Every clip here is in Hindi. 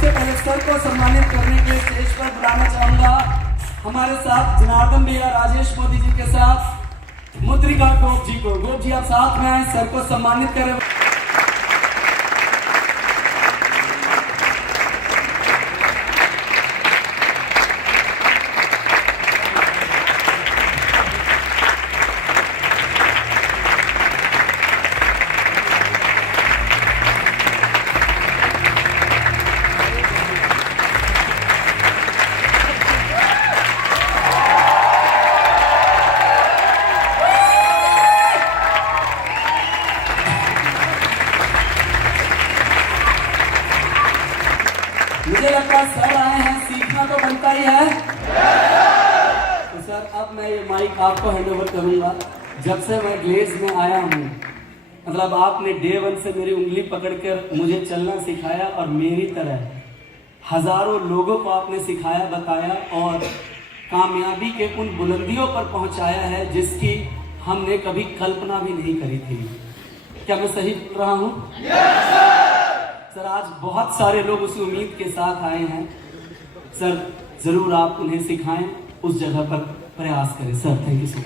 सबसे पहले सर को सम्मानित करने के लिए स्टेज पर बुलाना चाहूंगा हमारे साथ जनार्दन भैया, राजेश मोदी जी के साथ मुद्रिका गोप जी को। गोप जी आप साथ में आए, सर को सम्मानित करें। मुझे लगता है सर आए हैं, सीखना तो बनता ही है। तो सर अब मैं ये माइक आपको हैंड ओवर करूंगा। जब से मैं ग्लेज में आया हूँ, मतलब आपने डे 1 से मेरी उंगली पकड़कर मुझे चलना सिखाया और मेरी तरह हजारों लोगों को आपने सिखाया, बताया और कामयाबी के उन बुलंदियों पर पहुंचाया है जिसकी हमने कभी कल्पना भी नहीं करी थी। क्या मैं सही बोल रहा हूँ? सर आज बहुत सारे लोग उस उम्मीद के साथ आए हैं। सर जरूर आप उन्हें सिखाएं, उस जगह पर प्रयास करें। Sir thank you so much.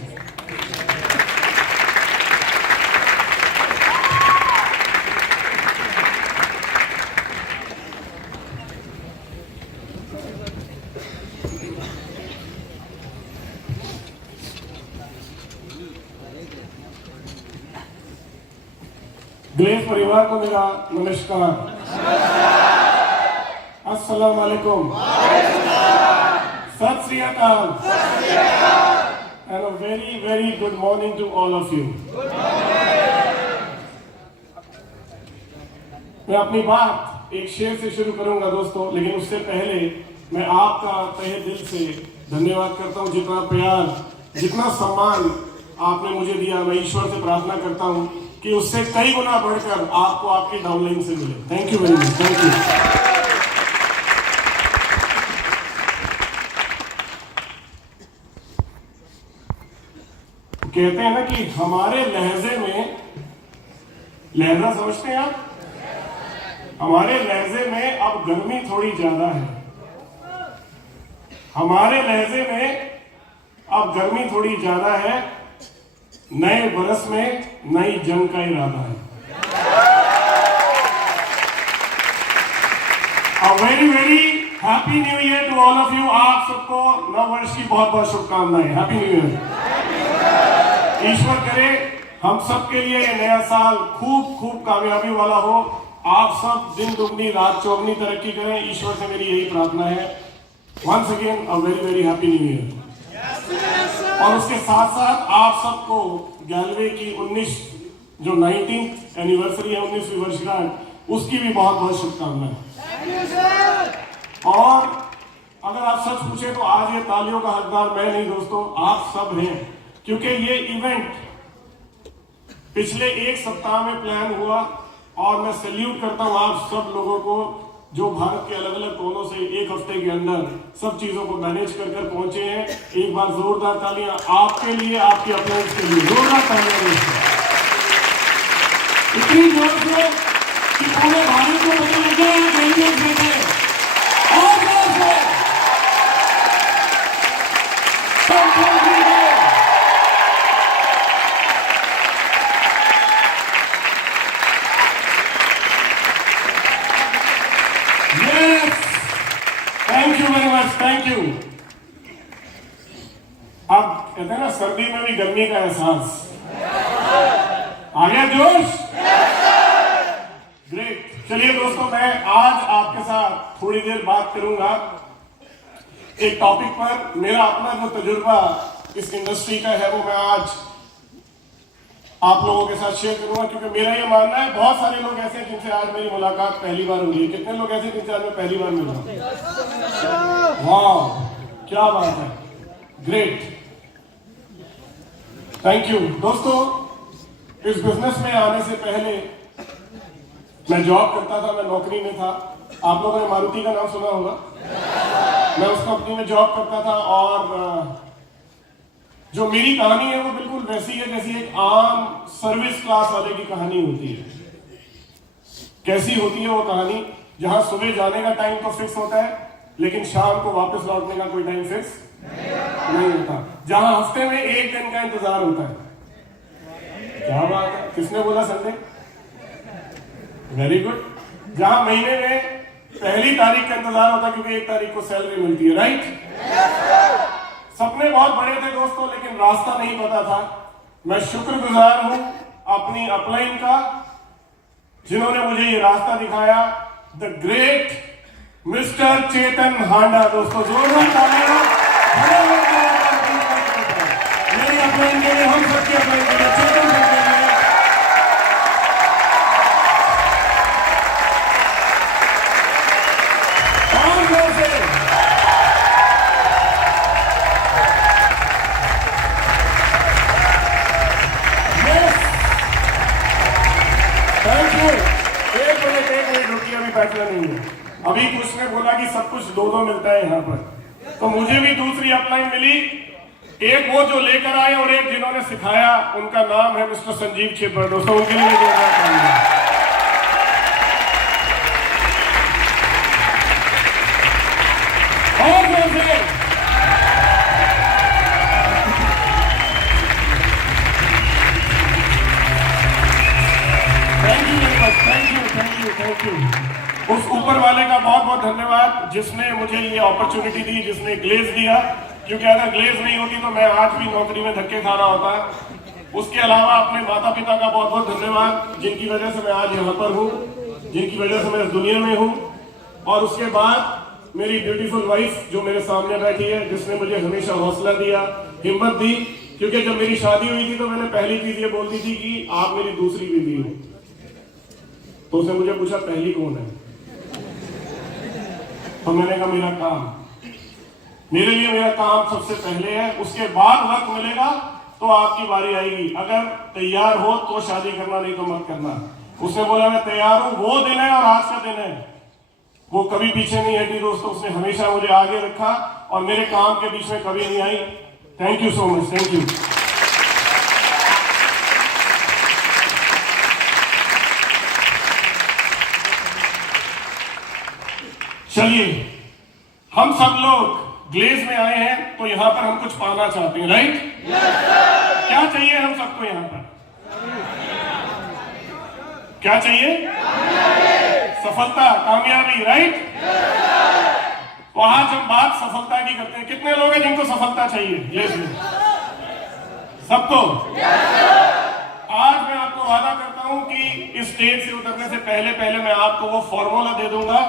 Glaze परिवार को मेरा नमस्कार। अस्सलाम वालेकुम, सत श्री अकाल and a very very good morning to all of you. मैं अपनी बात एक शेर से शुरू करूंगा दोस्तों, लेकिन उससे पहले मैं आपका तहे दिल से धन्यवाद करता हूं। जितना प्यार, जितना सम्मान आपने मुझे दिया, मैं ईश्वर से प्रार्थना करता हूं कि उससे कई गुना बढ़कर आपको आपकी डाउनलाइन से मिले। Thank you very much, thank you. कहते हैं ना कि हमारे लहजे में, लहजा समझते हैं आप? हमारे लहजे में अब गर्मी थोड़ी ज्यादा है। हमारे लहजे में अब गर्मी थोड़ी ज्यादा है। नए बरस में नई जंग का इरादा है। A very very happy new year to all of you। आप सबको नव वर्ष की बहुत बहुत शुभकामनाएं। Happy new year. ईश्वर करे हम सब के लिए ये नया साल खूब खूब कामयाबी वाला हो। आप सब दिन दुगनी रात चौगनी तरक्की करें, ईश्वर से मेरी यही प्रार्थना है। Once again a very very happy new year. और उसके साथ साथ आप सबको गैलवे की 19th एनिवर्सरी है, 19वीं वर्षगांठ, उसकी भी बहुत बहुत शुभकामनाएं। और अगर आप सच पूछे तो आज ये तालियों का हकदार मैं नहीं दोस्तों, आप सब हैं। क्योंकि ये इवेंट पिछले एक सप्ताह में प्लान हुआ और मैं सैल्यूट करता हूं आप सब लोगों को जो भारत के अलग अलग कोनों से एक हफ्ते के अंदर सब चीजों को मैनेज कर पहुंचे हैं। एक बार जोरदार तालियां आपके लिए, आपके अप्लायंस के लिए, जोरदार तालियां। इतनी जोर से कि पूरे भारत को पता लग गया और जोर से thank you very much, thank you. अब कहते हैं ना सर्दी में भी गर्मी का एहसास आ गया, जोश। ग्रेट। चलिए दोस्तों, मैं आज आपके साथ थोड़ी देर बात करूंगा एक टॉपिक पर। मेरा अपना जो तजुर्बा इस इंडस्ट्री का है वो मैं आज आप लोगों के साथ शेयर करूंगा, क्योंकि मेरा ये मानना है बहुत सारे लोग ऐसे हैं जिनसे आज मेरी मुलाकात पहली बार हो रही है। कितने लोग ऐसे जिनसे आज मैं पहली बार मिल रहा हूं? वाह, क्या बात है, ग्रेट, थैंक यू। दोस्तों, इस बिजनेस में आने से पहले मैं जॉब करता था, मैं नौकरी में था। आप लोगों ने मारुति का नाम सुना होगा। मैं उस कंपनी में जॉब करता था और जो मेरी कहानी है वो बिल्कुल वैसी है जैसी एक आम सर्विस क्लास वाले की कहानी होती है। कैसी होती है वो कहानी? जहां सुबह जाने का टाइम तो फिक्स होता है, लेकिन शाम को वापस लौटने का कोई टाइम फिक्स नहीं होता। जहां हफ्ते में एक दिन का इंतजार होता है। क्या बात है, किसने बोला संडे? Very good. जहां महीने में पहली तारीख का इंतजार होता है क्योंकि 1 तारीख को सैलरी मिलती है, राइट? सपने बहुत बड़े थे दोस्तों, लेकिन रास्ता नहीं पता था। मैं शुक्रगुजार हूं अपनी अपलाइन का, जिन्होंने मुझे ये रास्ता दिखाया। द ग्रेट मिस्टर चेतन हांडा। दोस्तों जोरदार तालियां मेरी अपलाइन के लिए, हम सबकी अपलाइन के लिए, चेतन सर के लिए। और जोर से थैंक यू। एक मिनट रुकिए, अभी फैसला नहीं है। अभी कुछ ने बोला कि सब कुछ 2-2 मिलता है यहाँ पर, तो मुझे भी दूसरी अपलाइन मिली। एक वो जो लेकर आए और एक जिन्होंने सिखाया, उनका नाम है मिस्टर संजीव छिब्बर। दोस्तों उनके लिए और थैंक यू। उस ऊपर वाले का बहुत बहुत धन्यवाद जिसने मुझे ये अपॉर्चुनिटी दी, जिसने ग्लेज दिया, क्योंकि अगर ग्लेज नहीं होती तो मैं आज भी नौकरी में धक्के खा रहा होता। उसके अलावा अपने माता पिता का बहुत बहुत धन्यवाद, जिनकी वजह से मैं आज यहाँ पर हूँ, जिनकी वजह से मैं इस दुनिया में हूँ। और उसके बाद मेरी ब्यूटीफुल वाइफ जो मेरे सामने बैठी है, जिसने मुझे हमेशा हौसला दिया, हिम्मत दी। क्योंकि जब मेरी शादी हुई थी तो मैंने पहली चीज ये बोल दी थी कि आप मेरी दूसरी बीवी हो। तो उसने मुझे पूछा पहली कौन है, तो मैंने कहा मेरा काम। मेरे लिए मेरा काम सबसे पहले है, उसके बाद वक्त मिलेगा तो आपकी बारी आएगी। अगर तैयार हो तो शादी करना, नहीं तो मत करना। उसने बोला मैं तैयार हूं। वो दिन है और आज का दिन है, वो कभी पीछे नहीं हटी दोस्तों। उसने हमेशा मुझे आगे रखा और मेरे काम के बीच में कभी नहीं आई। Thank you so much, thank you. चलिए, हम सब लोग ग्लेज में आए हैं तो यहां पर हम कुछ पाना चाहते हैं, राइट? क्या चाहिए हम सबको यहां पर? क्या चाहिए? सफलता, कामयाबी, राइट? तो आज हम बात सफलता की करते हैं। कितने लोग हैं जिनको सफलता चाहिए ग्लेज में? सबको? आज मैं आपको वादा करता हूं कि इस स्टेज से उतरने से पहले मैं आपको वो फॉर्मूला दे दूंगा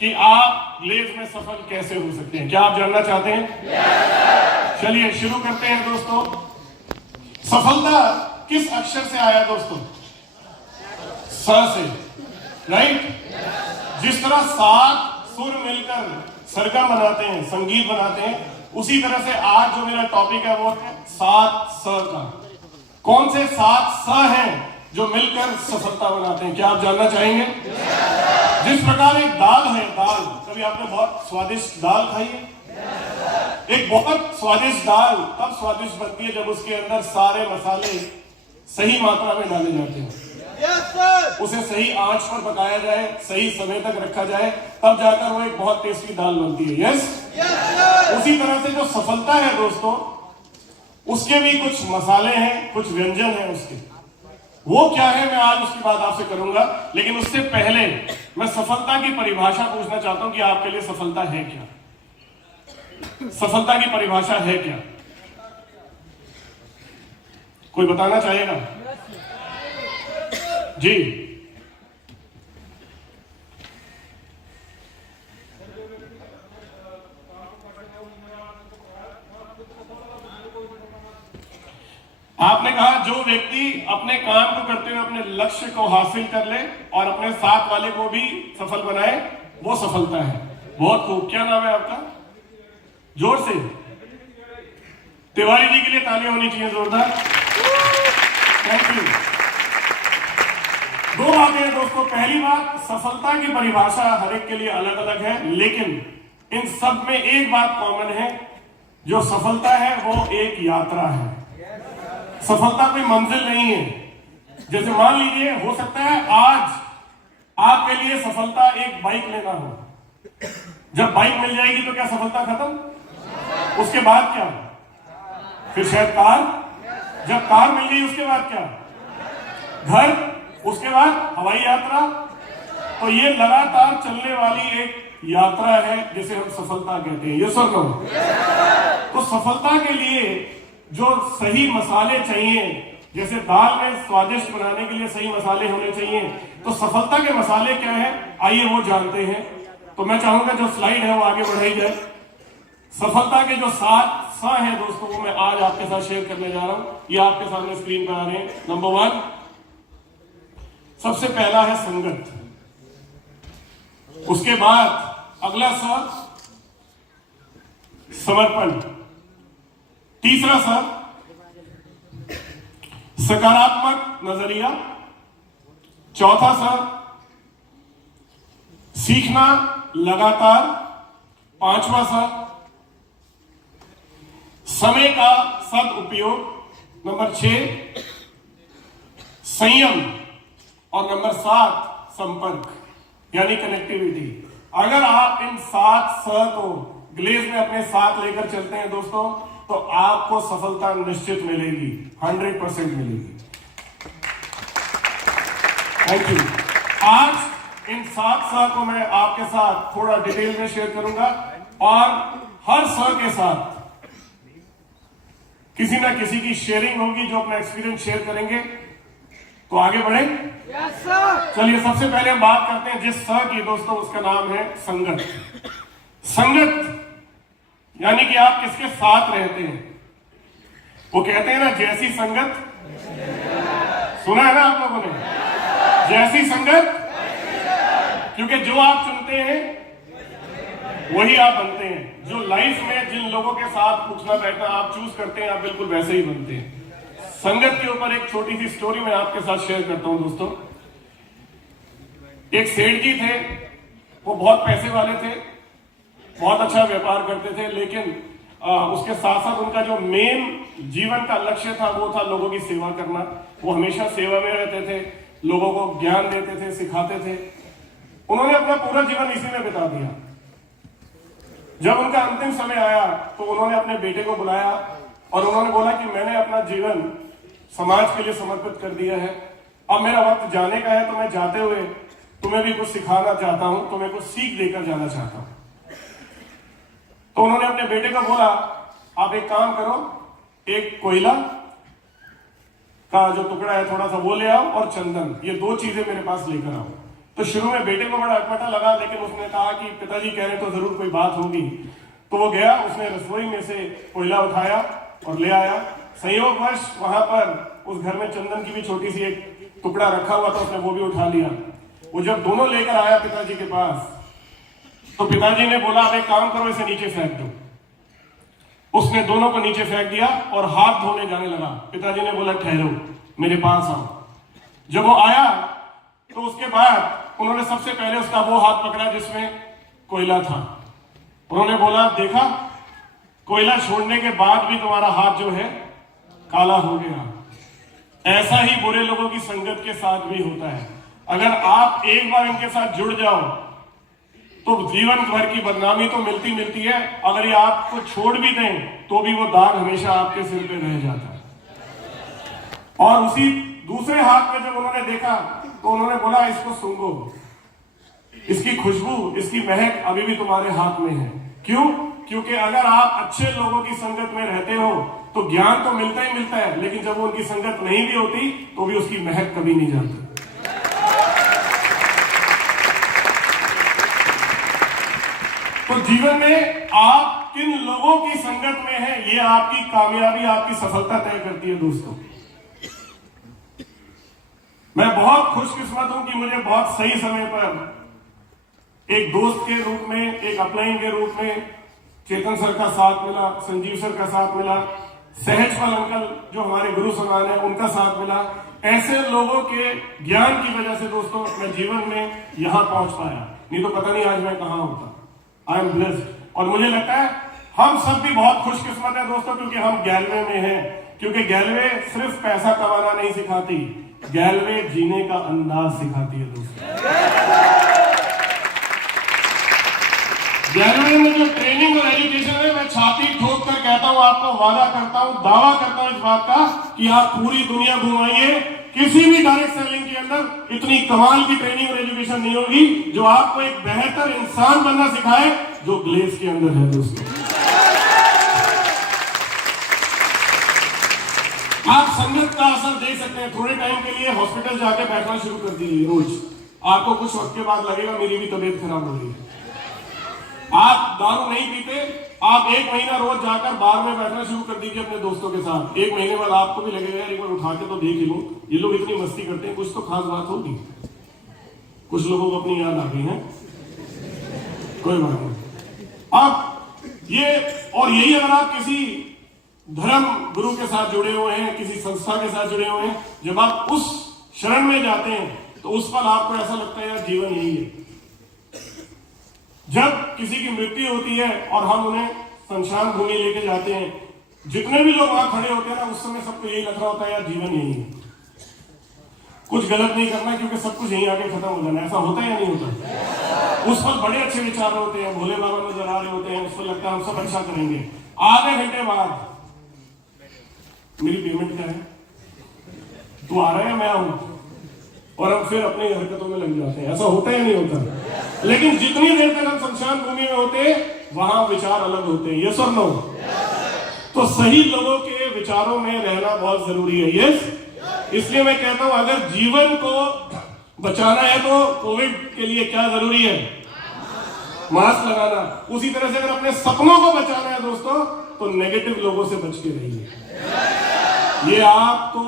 कि आप ग्लेज में सफल कैसे हो सकते हैं। क्या आप जानना चाहते हैं? चलिए शुरू करते हैं दोस्तों। सफलता किस अक्षर से आया दोस्तों? स से, राइट? जिस तरह 7 सुर मिलकर सरगम बनाते हैं, संगीत बनाते हैं, उसी तरह से आज जो मेरा टॉपिक है वो है 7 स का। कौन से 7 स हैं जो मिलकर सफलता बनाते हैं? क्या आप जानना चाहेंगे? जिस प्रकार एक दाल है, दाल, कभी आपने बहुत स्वादिष्ट दाल खाई है? एक बहुत स्वादिष्ट दाल तब स्वादिष्ट बनती है जब उसके अंदर सारे मसाले सही मात्रा में डाले जाते हैं। उसे सही आंच पर पकाया जाए, सही समय तक रखा जाए, तब जाकर वो एक बहुत टेस्टी दाल बनती है। यस? उसी तरह से जो सफलता है दोस्तों, उसके भी कुछ मसाले हैं, कुछ व्यंजन हैं उसके। वो क्या है मैं आज उसकी बात आपसे करूंगा, लेकिन उससे पहले मैं सफलता की परिभाषा पूछना चाहता हूं कि आपके लिए सफलता है क्या? सफलता की परिभाषा है क्या? कोई बताना चाहेगा? जी। आपने कहा जो व्यक्ति अपने काम को करते हुए अपने लक्ष्य को हासिल कर ले और अपने साथ वाले को भी सफल बनाए, वो सफलता है। बहुत खूब। क्या नाम है आपका? जोर से। तिवारी जी के लिए तालियां होनी चाहिए जोरदार। Thank you. 2 बातें हैं दोस्तों। पहली बात, सफलता की परिभाषा हर एक के लिए अलग अलग है, लेकिन इन सब में एक बात कॉमन है, जो सफलता है वो एक यात्रा है। सफलता कोई मंजिल नहीं है। जैसे मान लीजिए, हो सकता है आज आपके लिए सफलता एक बाइक लेना हो, जब बाइक मिल जाएगी तो क्या सफलता खत्म? उसके बाद क्या? फिर शायद कार, जब कार मिल गई उसके बाद क्या? घर, उसके बाद हवाई यात्रा। तो ये लगातार चलने वाली एक यात्रा है जिसे हम सफलता कहते हैं। यस और नो? तो सफलता के लिए जो सही मसाले चाहिए, जैसे दाल में स्वादिष्ट बनाने के लिए सही मसाले होने चाहिए, तो सफलता के मसाले क्या है आइए वो जानते हैं। तो मैं चाहूंगा जो स्लाइड है वो आगे बढ़ाई जाए। सफलता के जो 7 स हैं दोस्तों, वो मैं आज आपके साथ शेयर करने जा रहा हूं। ये आपके सामने स्क्रीन पर आ रहे हैं। नंबर 1, सबसे पहला है संगत। उसके बाद अगला स समर्पण। तीसरा स सकारात्मक नजरिया। चौथा स सीखना लगातार। पांचवा स समय का सदउपयोग। नंबर 6 संयम। और नंबर 7 संपर्क यानी कनेक्टिविटी। अगर आप इन 7 स को ग्लेज में अपने साथ लेकर चलते हैं दोस्तों, तो आपको सफलता निश्चित मिलेगी, 100% मिलेगी। Thank you. आज इन 7 स को मैं आपके साथ थोड़ा डिटेल में शेयर करूंगा और हर स के साथ किसी ना किसी की शेयरिंग होगी जो अपना एक्सपीरियंस शेयर करेंगे। तो आगे बढ़े। चलिए सबसे पहले हम बात करते हैं जिस स की दोस्तों, उसका नाम है संगत। संगत यानी कि आप किसके साथ रहते हैं। वो कहते हैं ना, जैसी संगत, सुना है ना आप लोगों ने, जैसी संगत, क्योंकि जो आप चुनते हैं वही आप बनते हैं। जो लाइफ में जिन लोगों के साथ उठना बैठना आप चूज करते हैं, आप बिल्कुल वैसे ही बनते हैं। संगत के ऊपर एक छोटी सी स्टोरी मैं आपके साथ शेयर करता हूं दोस्तों। एक सेठ जी थे, वो बहुत पैसे वाले थे, बहुत अच्छा व्यापार करते थे, लेकिन उसके साथ साथ उनका जो मेन जीवन का लक्ष्य था वो था लोगों की सेवा करना। वो हमेशा सेवा में रहते थे, लोगों को ज्ञान देते थे, सिखाते थे। उन्होंने अपना पूरा जीवन इसी में बिता दिया। जब उनका अंतिम समय आया तो उन्होंने अपने बेटे को बुलाया और उन्होंने बोला कि मैंने अपना जीवन समाज के लिए समर्पित कर दिया है, अब मेरा वक्त जाने का है, तो मैं जाते हुए तुम्हें भी कुछ सिखाना चाहता हूं, तुम्हें कुछ सीख देकर जाना चाहता हूं। तो उन्होंने अपने बेटे को बोला, आप एक काम करो, एक कोयला का जो टुकड़ा है थोड़ा सा वो ले आओ और चंदन, ये 2 चीजें मेरे पास लेकर आओ। तो शुरू में बेटे को बड़ा अटपटा लगा, लेकिन उसने कहा कि पिताजी कह रहे तो जरूर कोई बात होगी। तो वो गया, उसने रसोई में से कोयला उठाया और ले आया। संयोगवश वहां पर उस घर में चंदन की भी छोटी सी एक टुकड़ा रखा हुआ था, उसने वो भी उठा लिया। वो जब दोनों लेकर आया पिताजी के पास, तो पिताजी ने बोला, अब एक काम करो, इसे नीचे फेंक दो। उसने दोनों को नीचे फेंक दिया और हाथ धोने जाने लगा। पिताजी ने बोला, ठहरो, मेरे पास आओ। जब वो आया तो उसके बाद उन्होंने सबसे पहले उसका वो हाथ पकड़ा जिसमें कोयला था। उन्होंने बोला, देखा, कोयला छोड़ने के बाद भी तुम्हारा हाथ जो है काला हो गया। ऐसा ही बुरे लोगों की संगत के साथ भी होता है। अगर आप एक बार इनके साथ जुड़ जाओ तो जीवन भर की बदनामी तो मिलती है, अगर ये आपको छोड़ भी दें तो भी वो दाग हमेशा आपके सिर पे रह जाता है। और उसी दूसरे हाथ में जब उन्होंने देखा तो उन्होंने बोला, इसको सूंघो, इसकी खुशबू, इसकी महक अभी भी तुम्हारे हाथ में है। क्यों? क्योंकि अगर आप अच्छे लोगों की संगत में रहते हो तो ज्ञान तो मिलता ही मिलता है, लेकिन जब वो उनकी संगत नहीं भी होती तो भी उसकी महक कभी नहीं जाती। तो जीवन में आप किन लोगों की संगत में हैं, ये आपकी कामयाबी, आपकी सफलता तय करती है दोस्तों। मैं बहुत खुशकिस्मत हूं कि मुझे बहुत सही समय पर एक दोस्त के रूप में, एक अपलाइन के रूप में चेतन सर का साथ मिला, संजीव सर का साथ मिला, सहजपाल अंकल जो हमारे गुरु समान है उनका साथ मिला। ऐसे लोगों के ज्ञान की वजह से दोस्तों मैं जीवन में यहां पहुंच पाया, नहीं तो पता नहीं आज मैं कहां होता। I am blessed. और मुझे लगता है हम सब भी बहुत खुशकिस्मत है दोस्तों, क्योंकि हम गैलवे में हैं। क्योंकि गैलवे सिर्फ पैसा कमाना नहीं सिखाती, गैलवे जीने का अंदाज सिखाती है दोस्तों। जनवरी में जो ट्रेनिंग और एजुकेशन है, मैं छाती ठोक कर कहता हूं, आपको वादा करता हूं, दावा करता हूं इस बात का कि आप पूरी दुनिया घुमाइए, किसी भी डायरेक्ट सेलिंग के अंदर इतनी कमाल की ट्रेनिंग और एजुकेशन नहीं होगी जो आपको एक बेहतर इंसान बनना सिखाए, जो ग्लेज के अंदर है दोस्तों। आप संगत का असर देख सकते हैं। थोड़े टाइम के लिए हॉस्पिटल जाके बैठना शुरू कर दीजिए रोज। आपको कुछ वक्त के बाद लगेगा मेरी भी तबीयत खराब हो रही है। आप दारू नहीं पीते, आप 1 महीना रोज जाकर बार में बैठना शुरू कर दीजिए अपने दोस्तों के साथ। 1 महीने बाद आपको भी लगेगा यार एक बार उठा के तो देख ही लूं, ये लोग इतनी मस्ती करते हैं, कुछ तो खास बात होगी। कुछ लोगों को अपनी याद आ गई है, कोई बात नहीं। अब ये और यही अगर आप किसी धर्म गुरु के साथ जुड़े हुए हैं, किसी संस्था के साथ जुड़े हुए हैं, जब आप उस शरण में जाते हैं तो उस पल आपको ऐसा लगता है यार जीवन यही है। जब किसी की मृत्यु होती है और हम उन्हें शमशान भूमि लेके जाते हैं, जितने भी लोग वहां खड़े होते हैं ना, उस समय सबको यही लग रहा होता है यार जीवन यही है, कुछ गलत नहीं करना क्योंकि सब कुछ यहीं आके खत्म हो जाना। ऐसा होता है या नहीं होता? उस पर बड़े अच्छे विचार होते हैं, भोले बाबा नजर आ रहे होते हैं, उस पर लगता है हम सब अच्छा करेंगे। आधे घंटे बाद मेरी पेमेंट क्या है, तू आ रहा है मैं आऊं, और हम फिर अपनी हरकतों में लग जाते हैं। ऐसा होता है या नहीं होता? लेकिन जितनी देर तक हम शमशान भूमि में होते वहां विचार अलग होते हैं। यस और नो? तो सही लोगों के विचारों में रहना बहुत जरूरी है। यस, इसलिए मैं कहता हूं अगर जीवन को बचाना है तो कोविड के लिए क्या जरूरी है? मास्क लगाना। उसी तरह से अगर अपने सपनों को बचाना है दोस्तों, तो नेगेटिव लोगों से बच के रहिए। ये आपको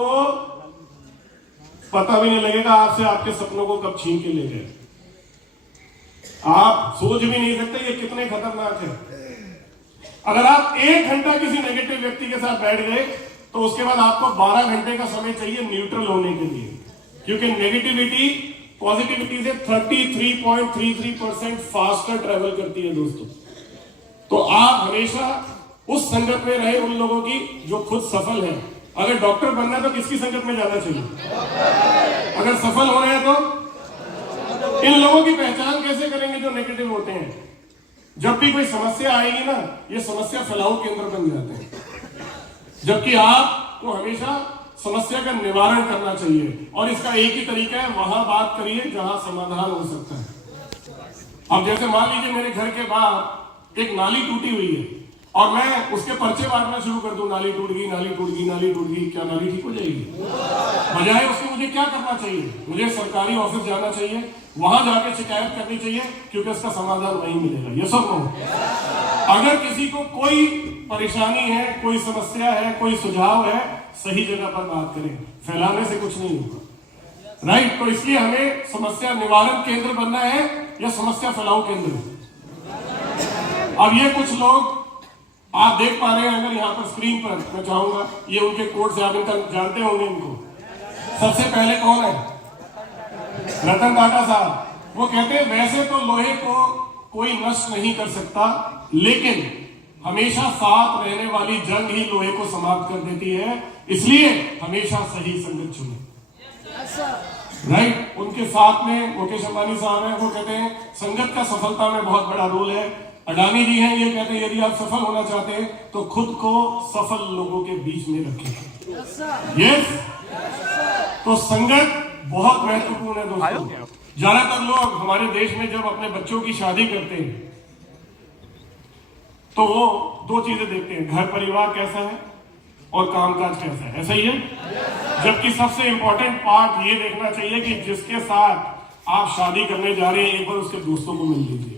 पता भी नहीं लगेगा आपसे आपके सपनों को कब छीन के ले गए। आप सोच भी नहीं सकते ये कितने खतरनाक है। अगर आप 1 घंटा किसी नेगेटिव व्यक्ति के साथ बैठ गए तो उसके बाद आपको 12 घंटे का समय चाहिए न्यूट्रल होने के लिए, क्योंकि नेगेटिविटी पॉजिटिविटी से 33.33% फास्टर ट्रेवल करती है दोस्तों। तो आप हमेशा उस संगत में रहे उन लोगों की जो खुद सफल है। अगर डॉक्टर बनना है तो किसकी संगत में जाना चाहिए? अगर सफल हो रहे हैं तो इन लोगों की पहचान कैसे करेंगे जो नेगेटिव होते हैं? जब भी कोई समस्या आएगी ना, ये समस्या फैलाव केंद्र बन जाते हैं, जबकि आपको हमेशा समस्या का निवारण करना चाहिए। और इसका एक ही तरीका है, वहां बात करिए जहां समाधान हो सकता है। अब जैसे मान लीजिए मेरे घर के बाहर एक नाली टूटी हुई है और मैं उसके पर्चे बांटना शुरू कर दूं, नाली टूट गई, नाली टूट गई, नाली टूट गई, क्या नाली ठीक हो जाएगी? बजाय उसके मुझे क्या करना चाहिए? मुझे सरकारी ऑफिस जाना चाहिए, वहां जाकर शिकायत करनी चाहिए, क्योंकि उसका समाधान वहीं मिलेगा। ये सब नो। अगर किसी को कोई परेशानी है, कोई समस्या है, कोई सुझाव है, सही जगह पर बात करें, फैलाने से कुछ नहीं होगा। राइट? तो इसलिए हमें समस्या निवारण केंद्र बनना है या समस्या फैलाव केंद्र? अब ये कुछ लोग आप देख पा रहे हैं अगर यहाँ पर स्क्रीन पर, मैं चाहूंगा ये उनके कोड से आप इनका जानते होंगे इनको। सबसे पहले कौन है? रतन टाटा साहब। वो कहते हैं वैसे तो लोहे को कोई नष्ट नहीं कर सकता, लेकिन हमेशा साथ रहने वाली जंग ही लोहे को समाप्त कर देती है, इसलिए हमेशा सही संगत चुने। राइट? उनके साथ में मुकेश अंबानी साहब हैं, वो कहते हैं संगत का सफलता में बहुत बड़ा रोल है। अडानी जी हैं, ये कहते हैं यदि आप सफल होना चाहते हैं तो खुद को सफल लोगों के बीच में रखें। यस, तो संगत बहुत महत्वपूर्ण है दोस्तों। ज्यादातर लोग हमारे देश में जब अपने बच्चों की शादी करते हैं तो वो 2 चीजें देखते हैं, घर परिवार कैसा है और कामकाज कैसा है। ऐसा ही है? जबकि सबसे इंपॉर्टेंट पार्ट ये देखना चाहिए कि जिसके साथ आप शादी करने जा रहे हैं एक बार उसके दोस्तों को मिल लीजिए,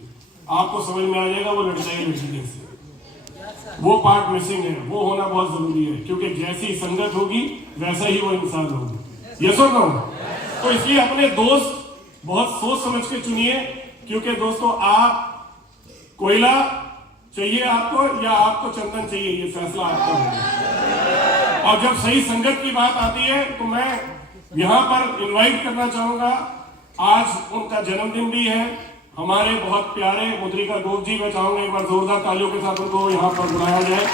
आपको समझ में आ जाएगा वो लड़का है लड़की कैसे। वो पार्ट मिसिंग है, वो होना बहुत जरूरी है, क्योंकि जैसी संगत होगी वैसा ही वो इंसान होगा। यस और नो? तो इसलिए अपने दोस्त बहुत सोच समझ के चुनिए, क्योंकि दोस्तों आप कोयला चाहिए आपको या आपको चंदन चाहिए, ये फैसला आपका होगा। और जब सही संगत की बात आती है तो मैं यहां पर इनवाइट करना चाहूंगा, आज उनका जन्मदिन भी है, हमारे बहुत प्यारे मुद्रिका गोप जी। मैं चाहूंगा एक बार जोरदार तालियों के साथ उनको यहाँ पर बुलाया जाए।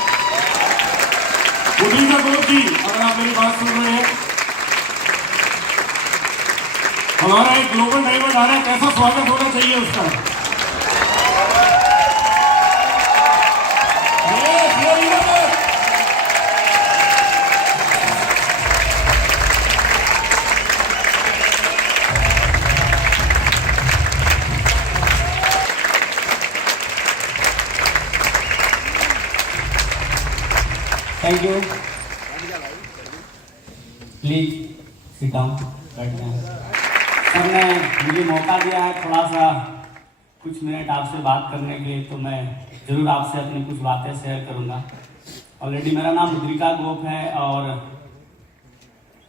मुद्रिका गोप जी, अगर आप मेरी बात सुन रहे हैं, हमारा एक ग्लोबल डायमंड आ रहा है, कैसा स्वागत होना चाहिए उसका? Thank you. Please sit down, बैठ जाएं। सर ने मुझे मौका दिया है थोड़ा सा कुछ मिनट आपसे बात करने के लिए, तो मैं ज़रूर आपसे अपनी कुछ बातें शेयर करूंगा। ऑलरेडी मेरा नाम मुद्रिका गोप है और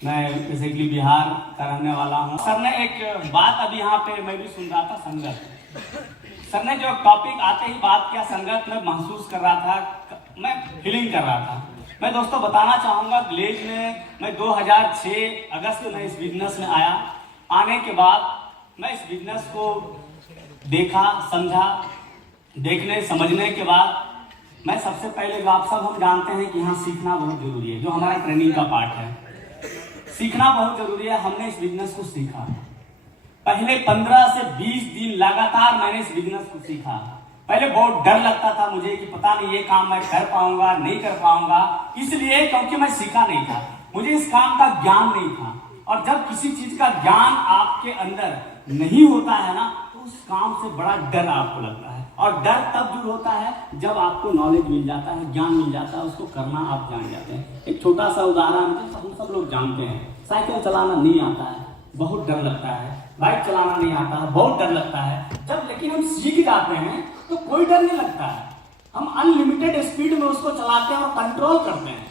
मैं बेसिकली बिहार का रहने वाला हूँ। सर ने एक बात अभी यहाँ पे मैं भी सुन रहा था, संगत। सर ने जो टॉपिक आते ही बात किया संगत, में महसूस कर रहा था, मैं फीलिंग कर रहा था। मैं दोस्तों बताना चाहूँगा, ग्लेज में मैं 2006 अगस्त में इस बिजनेस में आया। आने के बाद मैं इस बिजनेस को देखा, समझा। देखने समझने के बाद मैं सबसे पहले, जो आप सब हम जानते हैं कि यहाँ सीखना बहुत जरूरी है, जो हमारा ट्रेनिंग का पार्ट है, सीखना बहुत जरूरी है। हमने इस बिजनेस को सीखा। पहले 15 से 20 दिन लगातार मैंने इस बिजनेस को सीखा। पहले बहुत डर लगता था मुझे कि पता नहीं ये काम मैं कर पाऊंगा नहीं कर पाऊंगा, इसलिए क्योंकि मैं सीखा नहीं था, मुझे इस काम का ज्ञान नहीं था। और जब किसी चीज का ज्ञान आपके अंदर नहीं होता है ना, तो उस काम से बड़ा डर आपको लगता है। और डर तब दूर होता है जब आपको नॉलेज मिल जाता है, ज्ञान मिल जाता है, उसको करना आप जान जाते हैं। एक छोटा सा उदाहरण हम सब लोग जानते हैं, साइकिल चलाना नहीं आता है, बहुत डर लगता है। बाइक चलाना नहीं आता है, बहुत डर लगता है। जब लेकिन हम सीख जाते हैं तो कोई डर नहीं लगता है। हम अनलिमिटेड स्पीड में उसको चलाते हैं और कंट्रोल करते हैं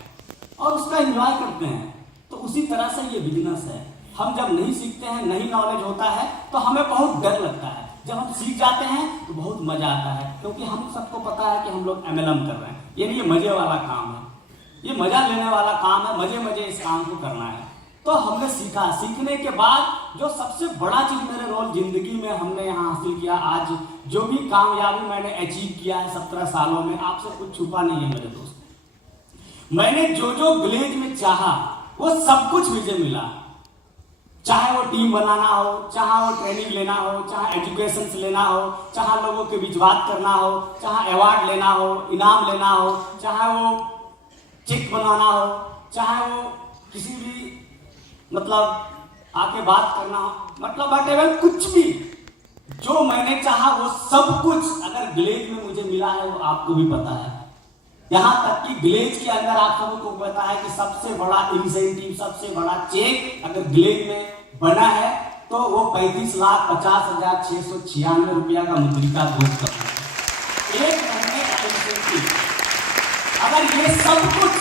और उसका एंजॉय करते हैं। तो उसी तरह से ये बिजनेस है। हम जब नहीं सीखते हैं, नहीं नॉलेज होता है, तो हमें बहुत डर लगता है। जब हम सीख जाते हैं तो बहुत मजा आता है, क्योंकि हम सबको पता है कि हम लोग MLM कर रहे हैं, यानी ये मजे वाला काम है, ये मजा लेने वाला काम है, मजे मजे इस काम को करना है। तो हमने सीखा। सीखने के बाद जो सबसे बड़ा चीज मेरे रोल जिंदगी में हमने यहाँ हासिल किया, आज जो भी कामयाबी मैंने अचीव किया है 17 सालों में, आपसे कुछ छुपा नहीं है मेरे दोस्त। मैंने जो जो ग्लेज में चाहा वो सब कुछ मुझे मिला। चाहे वो टीम बनाना हो, चाहे वो ट्रेनिंग लेना हो, चाहे एजुकेशन लेना हो, चाहे लोगों के बीच बात करना हो, चाहे अवार्ड लेना हो, इनाम लेना हो, चाहे वो चेक बनाना हो, चाहे वो किसी भी मतलब आके बात करना, मतलब वटेवर कुछ भी जो मैंने चाहा वो सब कुछ अगर ग्लेज में मुझे मिला है, वो आपको भी पता है। यहां तक कि ग्लेज के अंदर आप सबको पता है कि सबसे बड़ा इंसेंटिव, सबसे बड़ा चेक अगर ग्लेज में बना है तो वो 35,50,696 रुपया का मुद्रिका गोप का एक महीने का इंसेंटिव। अगर ये सब कुछ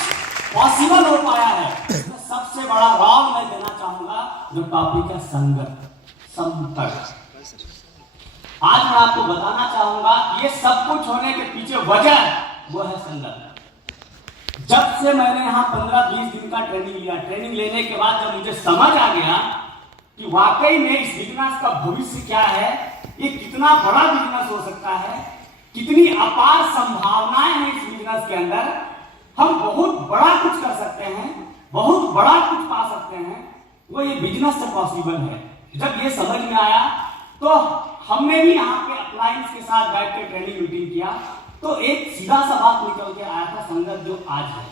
पॉसिबल हो पाया है, तो सबसे बड़ा राउंड मैं देना चाहूंगा जो टॉपिक है संगत, संपर्क। आज मैं आपको बताना चाहूंगा ये सब कुछ होने के पीछे वजह वो है संगत। जब से मैंने यहाँ 15-20 दिन का ट्रेनिंग लिया, ट्रेनिंग लेने के बाद जब मुझे समझ आ गया कि वाकई में इस बिजनेस का भविष्य क्या है, ये कितना बड़ा बिजनेस हो सकता है, कितनी अपार संभावनाएं हैं इस बिजनेस के अंदर, हम बहुत बड़ा कुछ कर सकते हैं, बहुत बड़ा कुछ पा सकते हैं, वो ये बिजनेस से पॉसिबल है। जब ये समझ में आया तो हमने भी यहाँ पे अप्लायंस के साथ बैठ के ट्रेनिंग मीटिंग किया, तो एक सीधा सा बात निकल के आया था संगत जो आज है।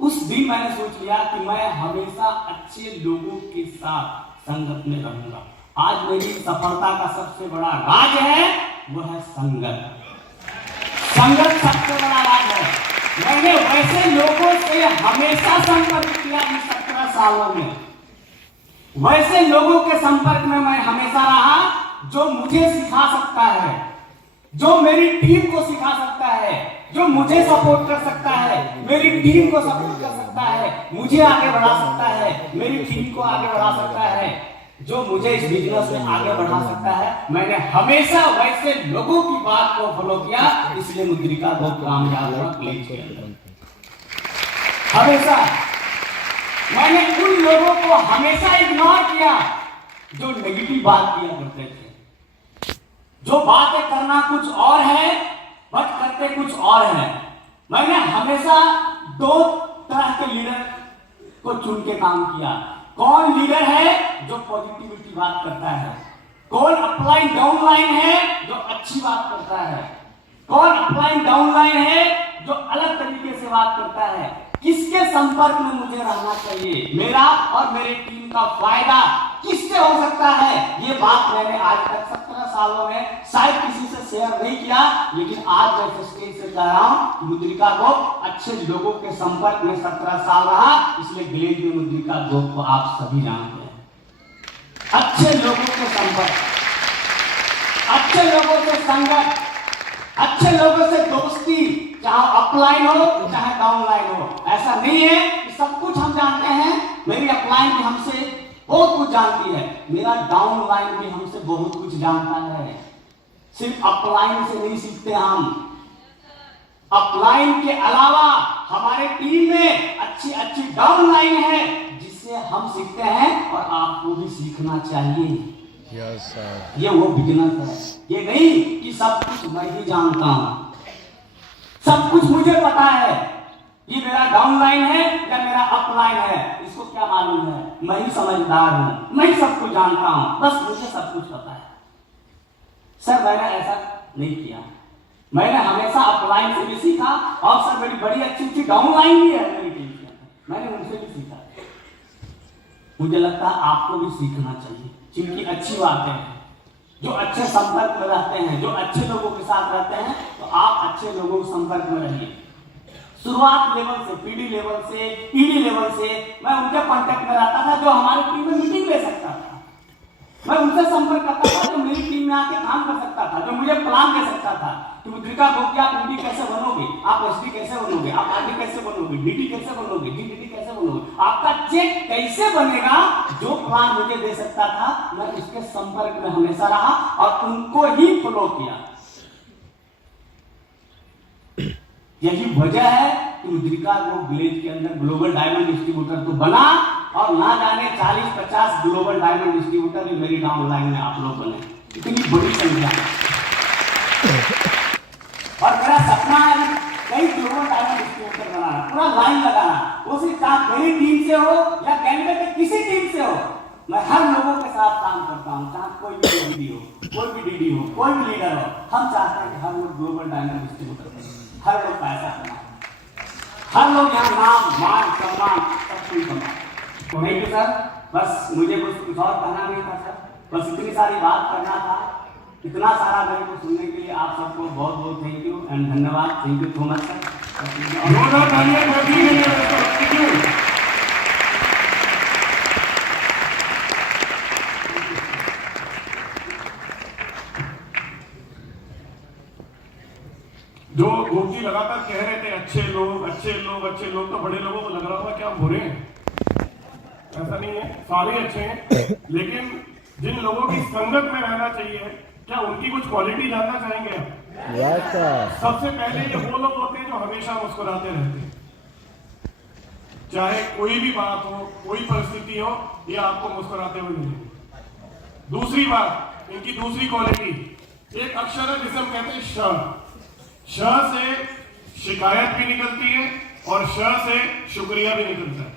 उस दिन मैंने सोच लिया कि मैं हमेशा अच्छे लोगों के साथ संगत में रहूंगा। आज मेरी सफलता का सबसे बड़ा राज है वो है संगत। संगत सबसे बड़ा राज है। मैंने वैसे लोगों से हमेशा संपर्क किया इन 17 सालों में, वैसे लोगों के संपर्क में मैं हमेशा रहा जो मुझे सिखा सकता है, जो मेरी टीम को सिखा सकता है, जो मुझे सपोर्ट कर सकता है, मेरी टीम को सपोर्ट कर सकता है, मुझे आगे बढ़ा सकता है, मेरी टीम को आगे बढ़ा सकता है, जो मुझे इस बिजनेस में आगे बढ़ा सकता है। मैंने हमेशा वैसे लोगों की बात को फॉलो किया, इसलिए मुद्रिका बहुत कामयाब हुआ ग्लेज के अंदर। हमेशा मैंने उन लोगों को हमेशा इग्नोर किया जो नेगेटिव बात किया करते थे, जो बातें करना कुछ और है बट करते कुछ और है। मैंने हमेशा 2 तरह के लीडर को चुन के काम किया। कौन लीडर है जो पॉजिटिविटी बात करता है, कौन अपलाइन डाउनलाइन है जो अच्छी बात करता है, कौन अपलाइन डाउनलाइन है जो अलग तरीके से बात करता है। किसके संपर्क में मुझे रहना चाहिए, मेरा और मेरी टीम का फायदा किससे हो सकता है, ये बात मैंने आज तक 17 सालों में शायद किसी से शेयर नहीं किया, लेकिन आज मैं स्टेज से कह रहा हूं। मुद्रिका गोप अच्छे लोगों के संपर्क में 17 साल रहा, इसलिए ग्लेज में मुद्रिका गोप को आप सभी जानते हैं। अच्छे लोगों के संपर्क, अच्छे लोगों से संगत, अच्छे लोगों से दोस्ती, चाहे अपलाइन हो चाहे डाउनलाइन हो। ऐसा नहीं है कि सब कुछ हम जानते हैं, मेरी अपलाइन भी हमसे बहुत कुछ जानती है, मेरा डाउनलाइन भी हमसे बहुत कुछ जानता है। सिर्फ अपलाइन से नहीं सीखते हम, अपलाइन के अलावा हमारे टीम में अच्छी अच्छी डाउनलाइन है जिससे हम सीखते हैं और आपको भी सीखना चाहिए। Yes, sir. ये वो बिजनेस है, ये नहीं कि सब कुछ मैं ही जानता हूं, सब कुछ मुझे पता है। ये मेरा डाउनलाइन है या मेरा अपलाइन है, इसको क्या मालूम है, मैं ही समझदार हूं, मैं ही सब कुछ जानता हूं, बस मुझे सब कुछ पता है। सर मैंने ऐसा नहीं किया, मैंने हमेशा अपलाइन से भी सीखा और सर मेरी बड़ी अच्छी अच्छी डाउनलाइन भी है मेरी टीम से, मैंने उनसे भी सीखा। मुझे लगता है आपको भी सीखना चाहिए, जिनकी अच्छी बातें हैं, जो अच्छे संपर्क में रहते हैं, जो अच्छे लोगों के साथ रहते हैं, तो आप अच्छे लोगों के संपर्क में रहिए। शुरुआत लेवल से, पीडी लेवल से, ईडी लेवल से मैं उनके कांटेक्ट में रहता था, जो हमारी टीम में मीटिंग ले सकता था। मैं उनसे संपर्क करता था जो मेरी टीम में आके काम कर सकता था, जो मुझे प्लान दे सकता था कि मुद्रिका गोप आप ईडी कैसे बनोगे, आप एसडी कैसे बनोगे, आप आरडी कैसे बनोगे, डीडी कैसे बनोगे, डीडीडी कैसे बनोगे, आपका चेक कैसे बनेगा। जो प्लान मुझे दे सकता था मैं उसके संपर्क में हमेशा रहा और उनको ही फॉलो किया। यही वजह है कि मुद्रिका गोप ग्लेज के अंदर ग्लोबल डायमंड डिस्ट्रीब्यूटर तो बना और ना जाने 40-50 ग्लोबल डायमंड डिस्ट्रीब्यूटर भी मेरी डाउनलाइन में आप लोग बने, इतनी बड़ी संख्या। और मेरा सपना है कई ग्लोबल डायमंड डिस्ट्रीब्यूटर बनाना, पूरा लाइन लगाना, वो सिर्फ मेरी टीम से हो या कैनेडा के किसी टीम से हो, मैं हर लोगों के साथ काम करता हूँ, चाहे कोई भी डीडी हो, कोई भी डीडी हो, कोई भी लीडर हो। हम चाहते हैं कि हर लोग ग्लोबल डायमंड डिस्ट्रीब्यूटर बने, हर लोग पैसा कमाए, हर लोग यहाँ नाम मान सम्मान सब कुछ कमाए। थैंक यू सर, बस मुझे कुछ और कहना नहीं था सर, बस इतनी सारी बात करना था, इतना सारा मेरे को सुनने के लिए आप सबको बहुत बहुत थैंक यू एंड धन्यवाद। Thank you so much sir. जो गोपी लगातार कह रहे थे अच्छे लोग अच्छे लोग अच्छे लोग, तो बड़े लोगों को लग रहा होगा क्या हम बुरे हैं, ऐसा नहीं है, सारे अच्छे हैं, लेकिन जिन लोगों की संगत में रहना चाहिए क्या उनकी कुछ क्वालिटी जानना चाहेंगे आप? Yes, sir. सबसे पहले ये वो लोग होते हैं जो हमेशा मुस्कुराते रहते हैं, चाहे कोई भी बात हो, कोई परिस्थिति हो, ये आपको मुस्कुराते हुए मिलेंगे। दूसरी बात, इनकी दूसरी क्वालिटी, एक अक्षर है जिसे हम कहते हैं श से शिकायत भी निकलती है और श से शुक्रिया भी निकलता है।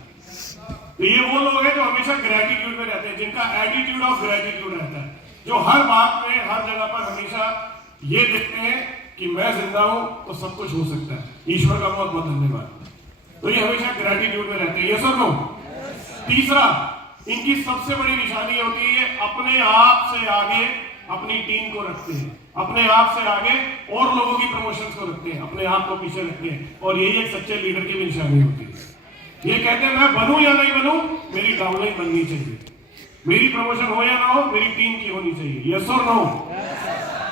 तो ये वो लोग हैं जो हमेशा ग्रेटिट्यूड में रहते हैं, जिनका एटीट्यूड ऑफ ग्रेटिट्यूड रहता है, जो हर बात में हर जगह पर हमेशा ये देखते हैं कि मैं जिंदा हूं तो सब कुछ हो सकता है, ईश्वर का बहुत बहुत धन्यवाद। तो ये हमेशा ग्रेटिट्यूड में रहते हैं, ये सुनो। तीसरा, इनकी सबसे बड़ी निशानी होती है अपने आप से आगे अपनी टीम को रखते हैं, अपने आप से आगे और लोगों की प्रमोशन को रखते हैं, अपने आप को पीछे रखते हैं, और यही एक सच्चे लीडर की भी निशानी होती है। ये कहते हैं मैं बनूं या नहीं बनूं, मेरी डाउनलाइन बननी चाहिए, मेरी प्रमोशन हो या ना हो, मेरी टीम की होनी चाहिए। यस और नो?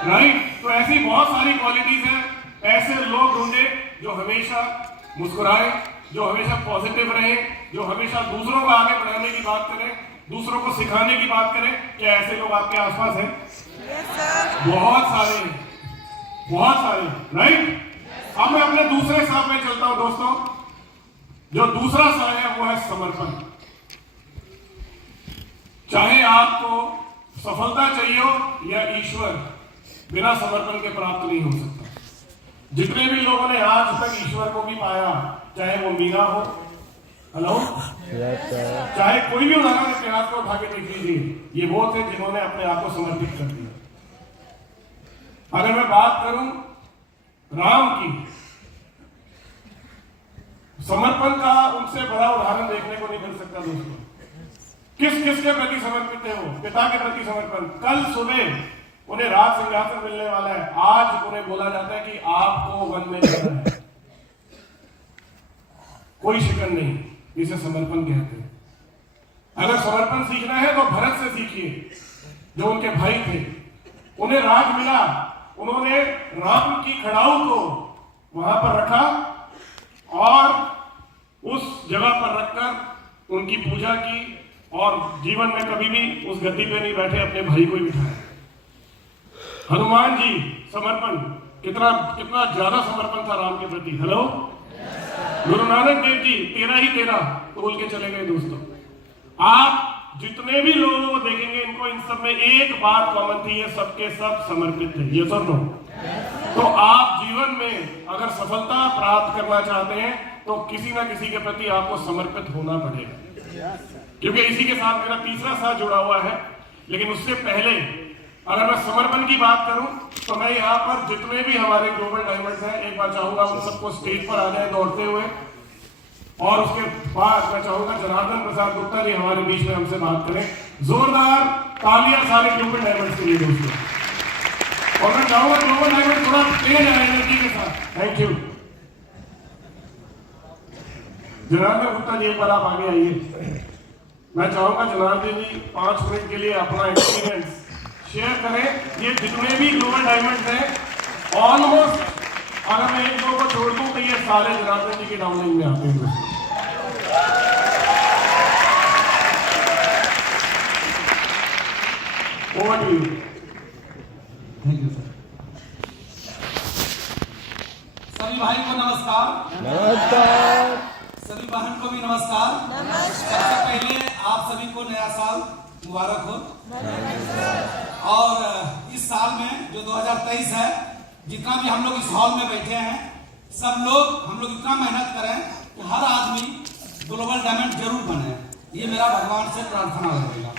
राइट। तो ऐसी बहुत सारी क्वालिटीज हैं, ऐसे लोग ढूंढे जो हमेशा मुस्कुराए, जो हमेशा पॉजिटिव रहे, जो हमेशा दूसरों को आगे बढ़ाने की बात करें, दूसरों को सिखाने की बात करें। क्या ऐसे लोग आपके आसपास हैं? बहुत सारे हैं, बहुत सारे, राइट। अब मैं अपने दूसरे साथ में चलता हूं दोस्तों। जो दूसरा सा है वो है समर्पण। चाहे आपको सफलता चाहिए हो या ईश्वर, बिना समर्पण के प्राप्त नहीं हो सकता। जितने भी लोगों ने आज तक ईश्वर को भी पाया, चाहे वो मीना हो, हेलो, चाहे कोई भी उदाहरण इतिहास को उठा के देख लीजिए, ये वो थे जिन्होंने अपने आप को समर्पित कर दिया। अगर मैं बात करूं राम की, समर्पण का उनसे बड़ा उदाहरण देखने को नहीं मिल सकता दोस्तों। किस किस के प्रति समर्पित थे वो? पिता के प्रति समर्पण। कल सुबह उन्हें राज सिंहासन मिलने वाला है, आज उन्हें बोला जाता है कि आपको वन में जाना है। कोई शिकन नहीं, इसे समर्पण कहते हैं। अगर समर्पण सीखना है तो भरत से सीखिए, जो उनके भाई थे। उन्हें राज मिला, उन्होंने राम की खड़ाऊ को वहां पर रखा और उस जगह पर रखकर उनकी पूजा की और जीवन में कभी भी उस गद्दी पे नहीं बैठे, अपने भाई को ही बिठाया। हनुमान जी समर्पण, कितना कितना ज्यादा समर्पण था राम के प्रति। हेलो, गुरु नानक देव जी 13 ही 13 बोल के चले गए दोस्तों। आप जितने भी लोगों को देखेंगे, इनको इन सब में एक बात कॉमन थी, ये सबके सब समर्पित थे। ये सब लोग तो आप जीवन में अगर सफलता प्राप्त करना चाहते हैं तो किसी ना किसी के प्रति आपको समर्पित होना पड़ेगा, क्योंकि इसी के साथ मेरा तीसरा साथ जुड़ा हुआ है। लेकिन उससे पहले अगर मैं समर्पण की बात करूं तो मैं यहाँ पर जितने भी हमारे ग्लोबल डायमंड्स हैं, एक बार चाहूंगा उन सबको स्टेज पर आ जाए दौड़ते हुए। और उसके बाद मैं चाहूंगा जनार्दन प्रसाद गुप्ता जी हमारे बीच में हमसे बात करें। जोरदार तालियां सारे ग्लोबल डायमंड्स के लिए दोस्तों। और मैं चाहूंगा ग्लोबल डायमंड थोड़ा तेज है एनर्जी के साथ। थैंक यू जनार्दन गुप्ता जी, एक बार आप आगे आइए। मैं चाहूंगा जनार्दन जी 5 मिनट के लिए अपना एक्सपीरियंस शेयर करें। ये जितने भी ग्लोबल डायमंड्स हैं, ऑलमोस्ट अगर मैं एक दो को छोड़ दूं तो ये सारे जनार्दन जी की डाउनलाइन में आते हैं। Over to you. Thank you sir. सभी भाई को नमस्कार। नमस्कार। सभी बहन को भी नमस्कार। सबसे पहले आप सभी को नया साल मुबारक हो। और इस साल में जो 2023 है, जितना भी हम लोग इस हॉल में बैठे हैं, सब लोग हम लोग इतना मेहनत करें कि हर आदमी ग्लोबल डायमंड जरूर बने। ये मेरा भगवान से प्रार्थना रहेगा।